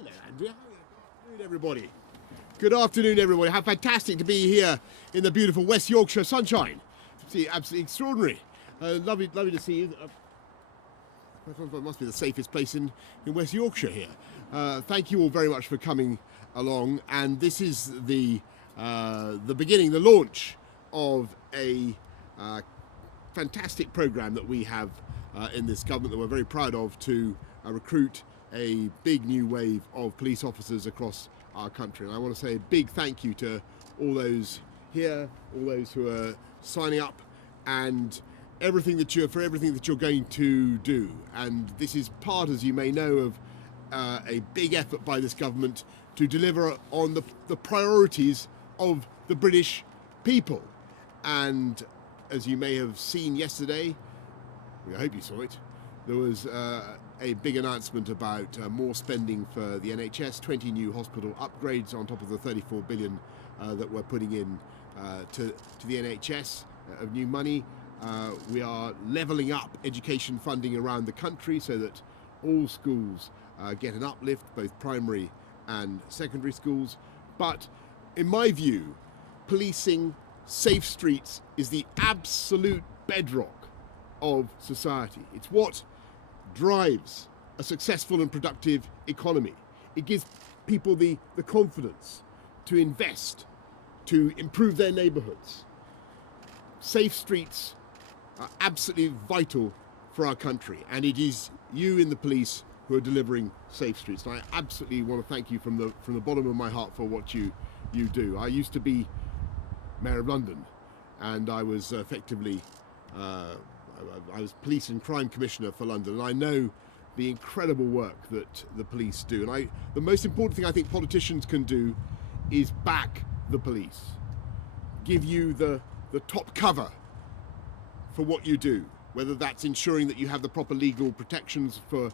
Hello, Andrea. Good afternoon, everybody. Good afternoon, everybody. How fantastic to be here in the beautiful West Yorkshire sunshine. See, absolutely extraordinary. Lovely to see you. It must be the safest place in West Yorkshire here. Thank you all very much for coming along. And this is the beginning, the launch of a fantastic programme that we have in this government that we're very proud of to recruit a big new wave of police officers across our country. And I want to say a big thank you to all those here, all those who are signing up, and everything that you're going to do. And this is part, as you may know, of a big effort by this government to deliver on the priorities of the British people. And as you may have seen yesterday, I hope you saw it, there was a big announcement about more spending for the NHS, 20 new hospital upgrades on top of the 34 billion that we're putting in to the NHS of new money. We are levelling up education funding around the country so that all schools get an uplift, both primary and secondary schools. But in my view, policing safe streets is the absolute bedrock of society. It's what drives a successful and productive economy. It gives people the confidence to invest, to improve their neighbourhoods. Safe streets are absolutely vital for our country, and it is you in the police who are delivering safe streets. And I absolutely want to thank you from the bottom of my heart for what you do. I used to be Mayor of London, and I was effectively I was Police and Crime Commissioner for London, and I know the incredible work that the police do. And the most important thing I think politicians can do is back the police, give you the top cover for what you do, whether that's ensuring that you have the proper legal protections for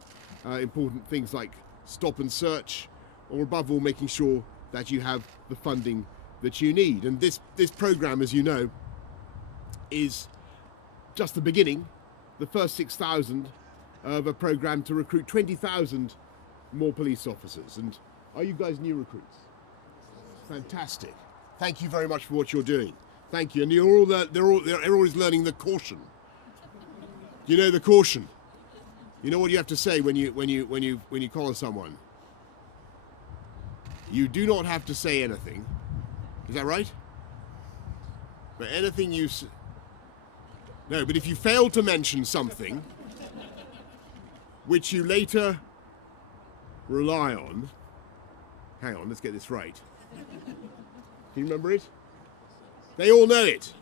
important things like stop and search, or above all, making sure that you have the funding that you need. And this programme, as you know, is just the beginning, the first 6,000 of a programme to recruit 20,000 more police officers. And are you guys new recruits? Fantastic. Thank you very much for what you're doing. Thank you. And they're always learning the caution. You know the caution. You know what you have to say when you collar someone. You do not have to say anything. Is that right? But anything you say. No, but if you fail to mention something which you later rely on, hang on, let's get this right. Can you remember it? They all know it.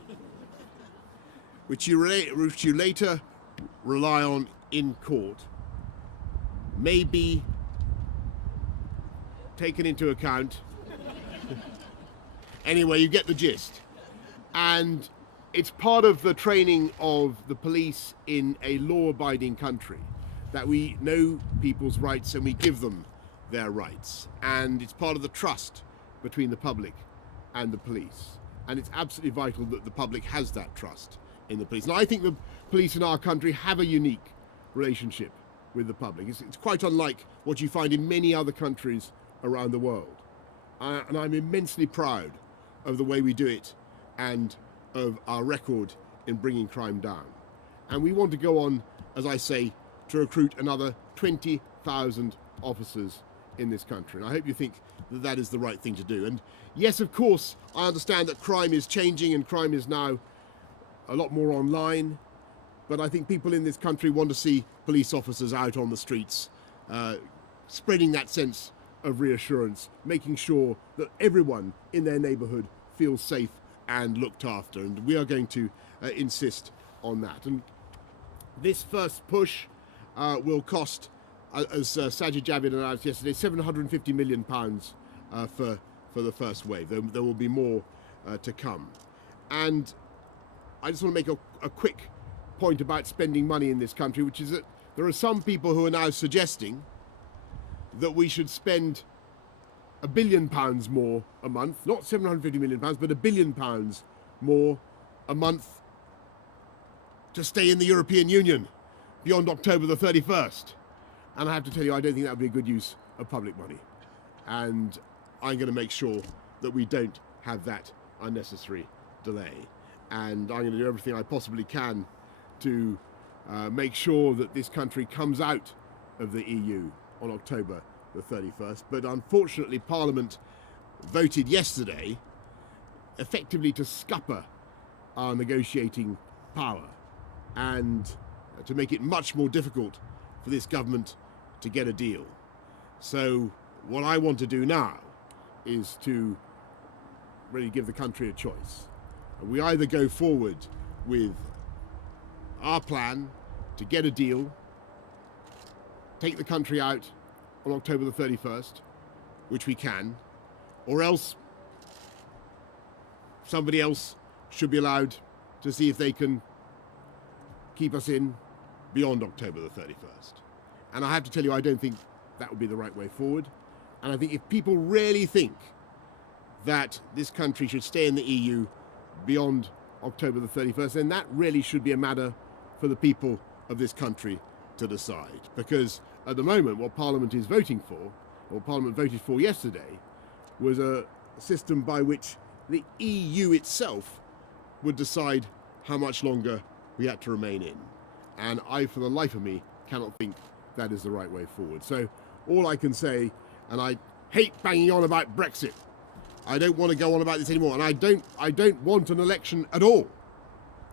Which you later rely on in court, may be taken into account. Anyway, you get the gist. And it's part of the training of the police in a law-abiding country that we know people's rights and we give them their rights. And it's part of the trust between the public and the police. And it's absolutely vital that the public has that trust in the police. And I think the police in our country have a unique relationship with the public. It's quite unlike what you find in many other countries around the world. And I'm immensely proud of the way we do it and of our record in bringing crime down. And we want to go on, as I say, to recruit another 20,000 officers in this country. And I hope you think that that is the right thing to do. And yes, of course, I understand that crime is changing and crime is now a lot more online. But I think people in this country want to see police officers out on the streets, spreading that sense of reassurance, making sure that everyone in their neighbourhood feels safe and looked after, and we are going to insist on that. And this first push will cost, as Sajid Javid announced yesterday, £750 million for the first wave. There will be more to come. And I just want to make a quick point about spending money in this country, which is that there are some people who are now suggesting that we should spend £1 billion more a month, not £750 million, but £1 billion more a month to stay in the European Union beyond October the 31st. And I have to tell you, I don't think that would be a good use of public money. and I'm going to make sure that we don't have that unnecessary delay. And I'm going to do everything I possibly can to make sure that this country comes out of the EU on October the 31st. But unfortunately, Parliament voted yesterday effectively to scupper our negotiating power and to make it much more difficult for this government to get a deal. So what I want to do now is to really give the country a choice. We either go forward with our plan to get a deal, take the country out on October the 31st, which we can, or else somebody else should be allowed to see if they can keep us in beyond October the 31st. And I have to tell you, I don't think that would be the right way forward. And I think if people really think that this country should stay in the EU beyond October the 31st, then that really should be a matter for the people of this country to decide. Because at the moment, what Parliament is voting for, or Parliament voted for yesterday, was a system by which the EU itself would decide how much longer we had to remain in. And I, for the life of me, cannot think that is the right way forward. So all I can say, and I hate banging on about Brexit, I don't want to go on about this anymore, and I don't want an election at all.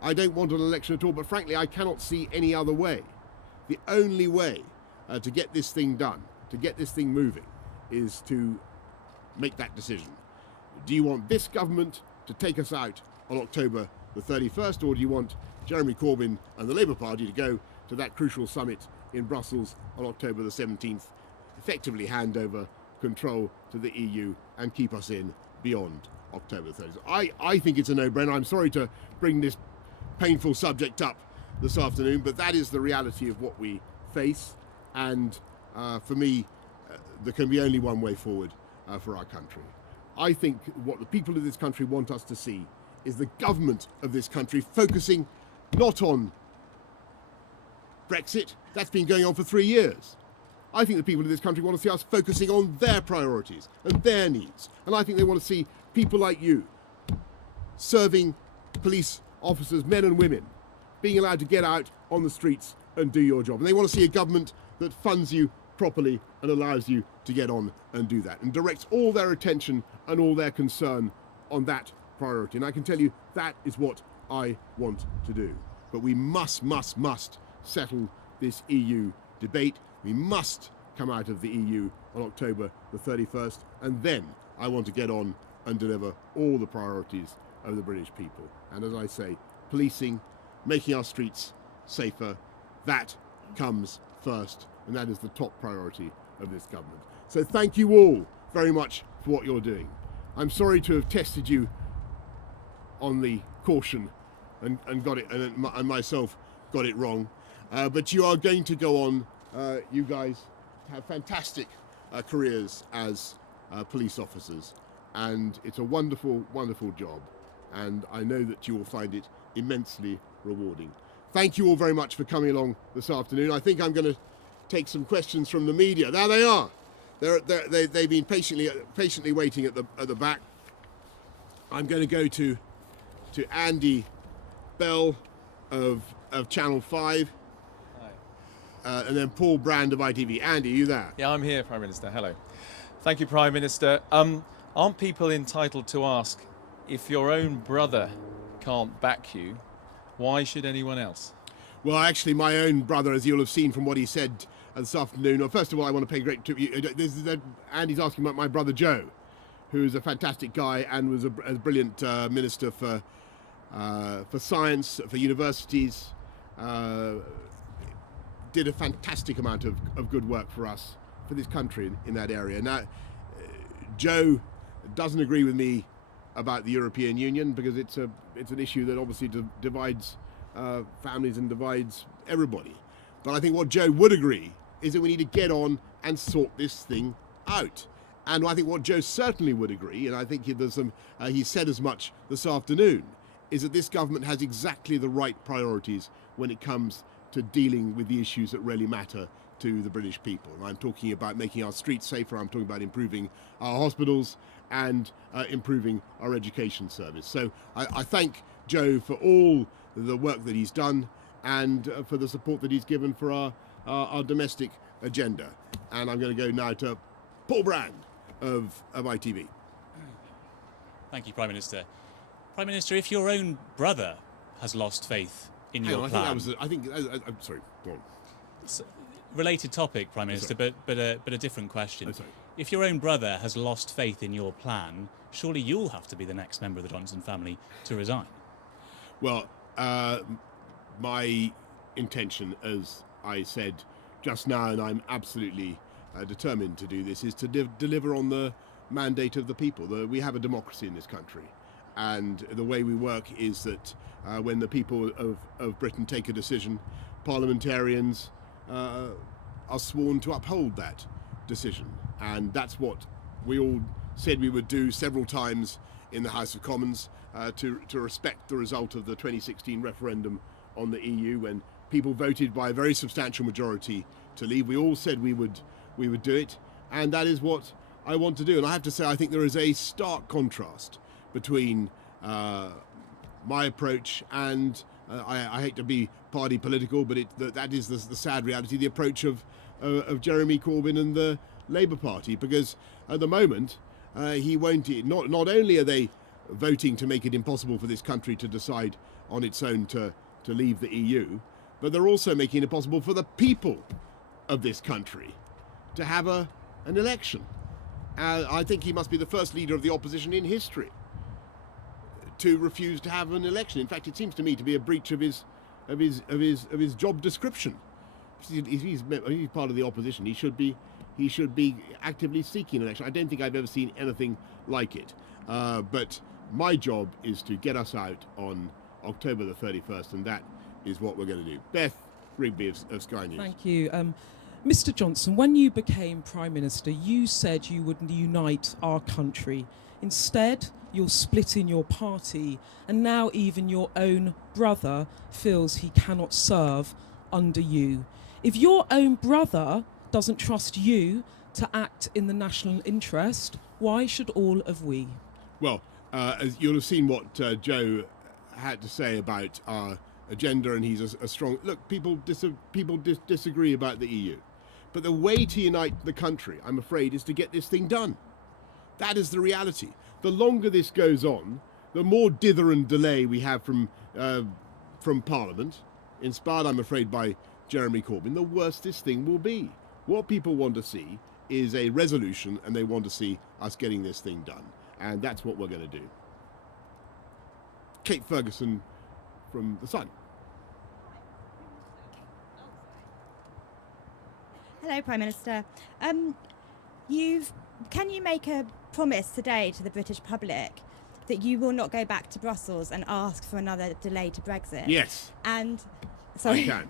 I don't want an election at all, but frankly, I cannot see any other way. The only way to get this thing done, to get this thing moving, is to make that decision. Do you want this government to take us out on October the 31st, or do you want Jeremy Corbyn and the Labour Party to go to that crucial summit in Brussels on October the 17th, effectively hand over control to the EU and keep us in beyond October the 30th. I think it's a no-brainer. I'm sorry to bring this painful subject up this afternoon, but that is the reality of what we face. And for me, there can be only one way forward for our country. I think what the people of this country want us to see is the government of this country focusing not on Brexit. That's been going on for 3 years. I think the people of this country want to see us focusing on their priorities and their needs. And I think they want to see people like you serving police officers, men and women, being allowed to get out on the streets and do your job. And they want to see a government that funds you properly and allows you to get on and do that and directs all their attention and all their concern on that priority. And I can tell you that is what I want to do. But we must settle this EU debate. We must come out of the EU on October the 31st, and then I want to get on and deliver all the priorities of the British people. And as I say, policing, making our streets safer, that comes first, and that is the top priority of this government. So thank you all very much for what you're doing. I'm sorry to have tested you on the caution and got it, and myself got it wrong, but you are going to go on. You guys have fantastic careers as police officers, and it's a wonderful, wonderful job, and I know that you will find it immensely rewarding. Thank you all very much for coming along this afternoon. I think I'm going to take some questions from the media. There they are. They've been patiently waiting at the back. I'm going to go to Andy Bell of Channel 5. And then Paul Brand of ITV. Andy, are you there? Yeah, I'm here, Prime Minister. Hello. Thank you, Prime Minister. Aren't people entitled to ask, if your own brother can't back you, why should anyone else? Well, actually, my own brother, as you'll have seen from what he said this afternoon, well, first of all, I want to pay great tribute. Andy's asking about my brother Joe, who's a fantastic guy and was a brilliant minister for science, for universities, did a fantastic amount of good work for us, for this country in that area. Now, Joe doesn't agree with me about the European Union because it's an issue that obviously divides families and divides everybody. But I think what Joe would agree is that we need to get on and sort this thing out. And I think what Joe certainly would agree, and I think he said as much this afternoon, is that this government has exactly the right priorities when it comes to dealing with the issues that really matter to the British people. And I'm talking about making our streets safer, I'm talking about improving our hospitals and improving our education service. So I thank Joe for all the work that he's done and for the support that he's given for our domestic agenda. And I'm going to go now to Paul Brand of ITV. Thank you, Prime Minister. Prime Minister, if your own brother has lost faith in your plan... I'm sorry, go on. Related topic, Prime Minister, but a different question. If your own brother has lost faith in your plan, surely you'll have to be the next member of the Johnson family to resign. Well, my intention, as I said just now, and I'm absolutely determined to do this, is to deliver on the mandate of the people. We have a democracy in this country, and the way we work is that when the people of Britain take a decision, parliamentarians are sworn to uphold that decision, and that's what we all said we would do several times in the House of Commons to respect the result of the 2016 referendum on the EU, when people voted by a very substantial majority to leave. We all said we would do it, and that is what I want to do. And I have to say, I think there is a stark contrast between my approach and I hate to be party political, but that is the sad reality, the approach of Jeremy Corbyn and the Labour Party, because at the moment he won't. Not only are they voting to make it impossible for this country to decide on its own to leave the EU, but they're also making it possible for the people of this country to have an election. I think he must be the first leader of the opposition in history to refuse to have an election. In fact, it seems to me to be a breach of his job description. If he's part of the opposition, he should be actively seeking an election. I don't think I've ever seen anything like it. But my job is to get us out on October the 31st, and that is what we're going to do. Beth Rigby of Sky News. Thank you. Mr. Johnson, when you became Prime Minister, you said you would unite our country. Instead, you're splitting your party, and now even your own brother feels he cannot serve under you. If your own brother doesn't trust you to act in the national interest, why should all of we? Well, as you'll have seen what Joe had to say about our agenda, and he's a strong... Look, people disagree about the EU. But the way to unite the country, I'm afraid, is to get this thing done. That is the reality. The longer this goes on, the more dither and delay we have from Parliament, inspired, I'm afraid, by Jeremy Corbyn, the worse this thing will be. What people want to see is a resolution, and they want to see us getting this thing done. And that's what we're going to do. Kate Ferguson from The Sun. Hello, Prime Minister. Can you make a promise today to the British public that you will not go back to Brussels and ask for another delay to Brexit? Yes. And I can.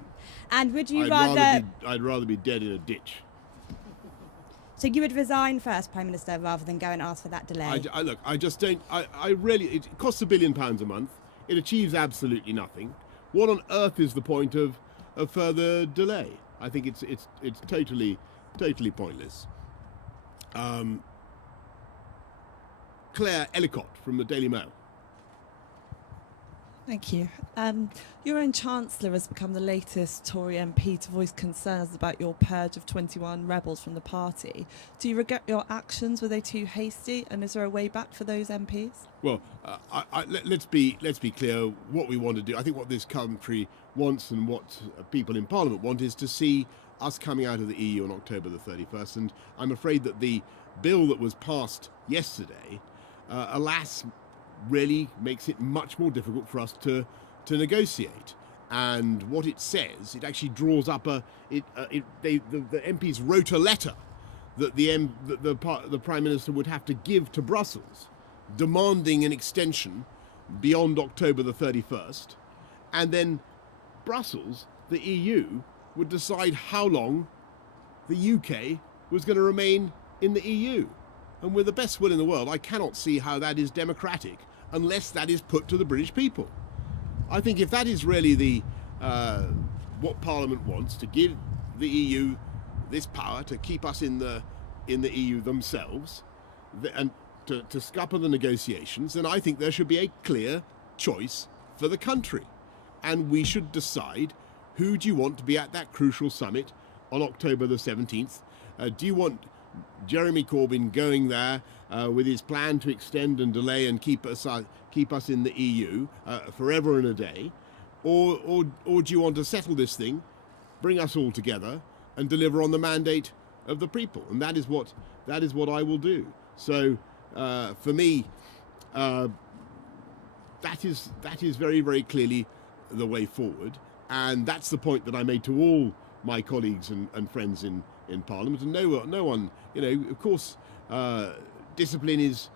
And would you I'd rather be dead in a ditch. So you would resign first, Prime Minister, rather than go and ask for that delay? Look, I just don't. It costs £1 billion a month. It achieves absolutely nothing. What on earth is the point of further delay? I think it's totally pointless. Claire Ellicott from the Daily Mail. Thank you. Your own Chancellor has become the latest Tory MP to voice concerns about your purge of 21 rebels from the party. Do you regret your actions? Were they too hasty? And is there a way back for those MPs? Well, let's be clear what we want to do. I think what this country wants and what people in Parliament want is to see us coming out of the EU on October the 31st. And I'm afraid that the bill that was passed yesterday, alas, really makes it much more difficult for us to negotiate. And what it says, it actually draws up the MPs wrote a letter that the Prime Minister would have to give to Brussels, demanding an extension beyond October the 31st, and then Brussels, the EU, would decide how long the UK was going to remain in the EU. And with the best will in the world, I cannot see how that is democratic unless that is put to the British people. I think if that is really what Parliament wants, to give the EU this power to keep us in the EU themselves, and to scupper the negotiations, then I think there should be a clear choice for the country, and we should decide who do you want to be at that crucial summit on October the 17th. Do you want Jeremy Corbyn going there with his plan to extend and delay and keep us in the EU forever and a day, or do you want to settle this thing, bring us all together, and deliver on the mandate of the people? And that is what I will do. So for me, that is very, very clearly the way forward, and that's the point that I made to all my colleagues and friends in Parliament. And no one, of course, discipline is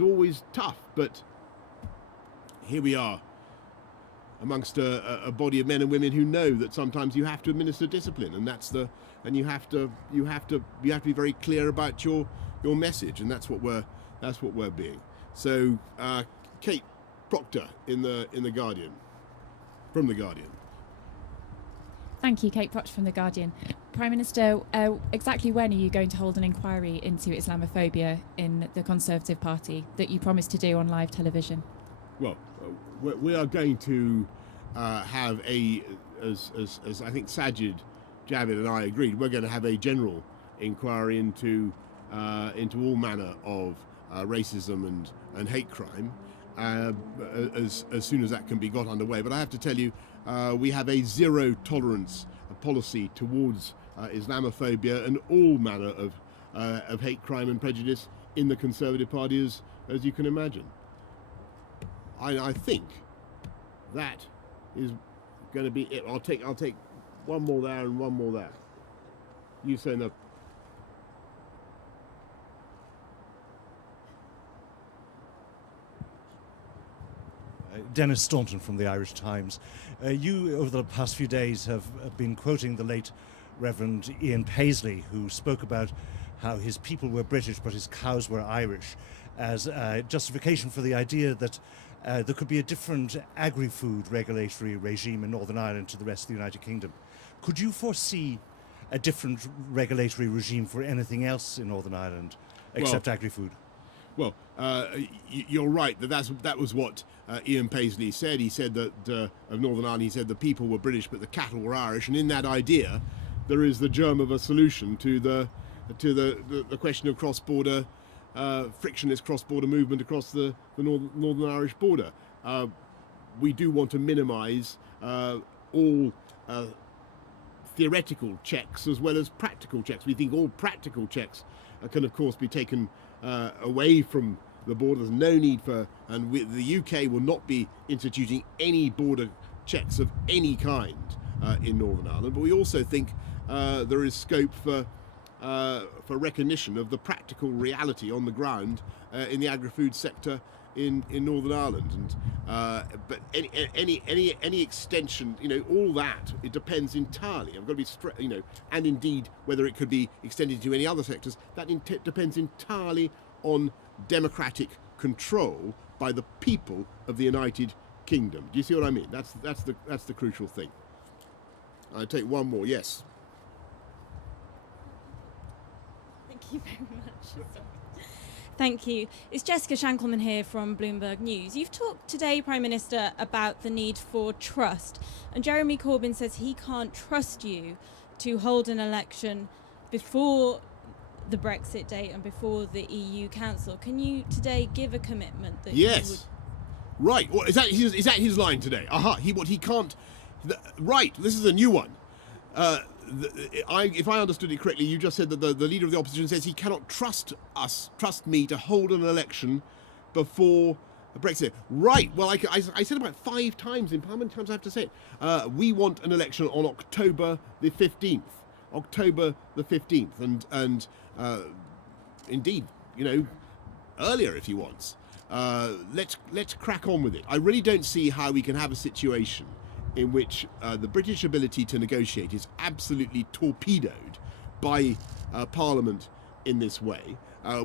always tough, but here we are amongst a body of men and women who know that sometimes you have to administer discipline, and you have to be very clear about your message, and that's what we're being. So Kate Proctor in the Guardian, from the Guardian. Thank you, Kate Proctor from The Guardian. Prime Minister, exactly when are you going to hold an inquiry into Islamophobia in the Conservative Party that you promised to do on live television? Well, we are going to have as I think Sajid Javid and I agreed, we're going to have a general inquiry into all manner of racism and hate crime as soon as that can be got underway. But I have to tell you, we have a zero tolerance policy towards Islamophobia and all manner of hate crime and prejudice in the Conservative Party, as you can imagine. I think that is going to be it. I'll take one more there and one more there. You say no. Dennis Staunton from the Irish Times. You, over the past few days, have been quoting the late Reverend Ian Paisley, who spoke about how his people were British but his cows were Irish, as justification for the idea that there could be a different agri-food regulatory regime in Northern Ireland to the rest of the United Kingdom. Could you foresee a different regulatory regime for anything else in Northern Ireland except agri-food? Well, you're right. That was what Ian Paisley said. He said that of Northern Ireland, he said the people were British, but the cattle were Irish. And in that idea, there is the germ of a solution to the question of cross-border frictionless cross-border movement across the Northern Irish border. We do want to minimise all theoretical checks as well as practical checks. We think all practical checks can, of course, be taken away from the border. There's no need for, and the UK will not be instituting any border checks of any kind in Northern Ireland. But we also think there is scope for recognition of the practical reality on the ground in the agri-food sector in Northern Ireland. And but any extension, all that, it depends entirely. I've got to be and indeed whether it could be extended to any other sectors, that depends entirely on democratic control by the people of the United Kingdom. Do you see what I mean? That's the crucial thing. I'll take one more. Yes. Thank you very much. Thank you. It's Jessica Shankelman here from Bloomberg News. You've talked today, Prime Minister, about the need for trust. And Jeremy Corbyn says he can't trust you to hold an election before the Brexit date and before the EU Council. Can you today give a commitment that yes. you would... Right. Well, is that his line today? Aha. He can't... Right. This is a new one. If I understood it correctly, you just said that the leader of the opposition says he cannot trust me to hold an election before Brexit. Right. Well, I said about 5 times in Parliament. How many times I have to say it? We want an election on October the 15th. October the 15th, and indeed, earlier if he wants. Let's crack on with it. I really don't see how we can have a situation in which the British ability to negotiate is absolutely torpedoed by Parliament in this way,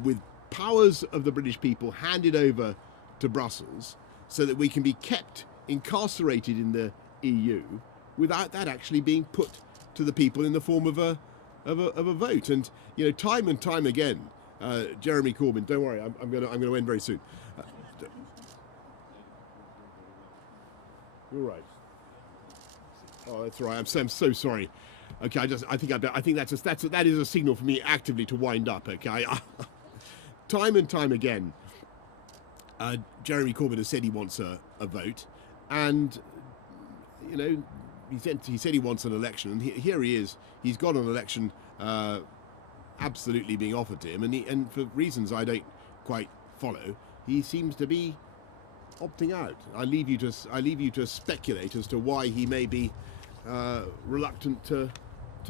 with powers of the British people handed over to Brussels so that we can be kept incarcerated in the EU without that actually being put to the people in the form of of a vote. And time and time again, Jeremy Corbyn. Don't worry, I'm going to end very soon. You're right. Oh, that's right. I'm so sorry. Okay, I think that is a signal for me actively to wind up. Okay, time and time again, Jeremy Corbyn has said he wants a vote, and he said he wants an election, and here he is. He's got an election absolutely being offered to him, and for reasons I don't quite follow, he seems to be opting out. I leave you to speculate as to why he may be reluctant to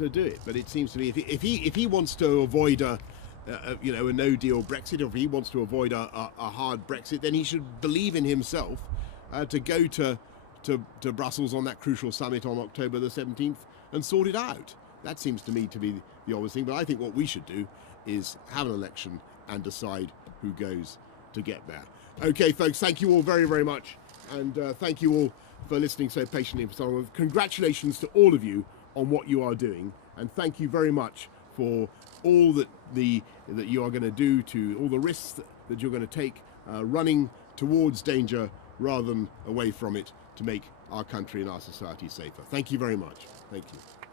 do it. But it seems to me if he wants to avoid a no-deal Brexit, or if he wants to avoid a hard Brexit, then he should believe in himself to go to Brussels on that crucial summit on October the 17th and sort it out. That seems to me to be the obvious thing. But I think what we should do is have an election and decide who goes to get there. Okay, folks, thank you all very, very much. And thank you all for listening so patiently for so long. Congratulations to all of you on what you are doing. And thank you very much for all that you are going to do, to all the risks that you're going to take, running towards danger rather than away from it, to make our country and our society safer. Thank you very much. Thank you.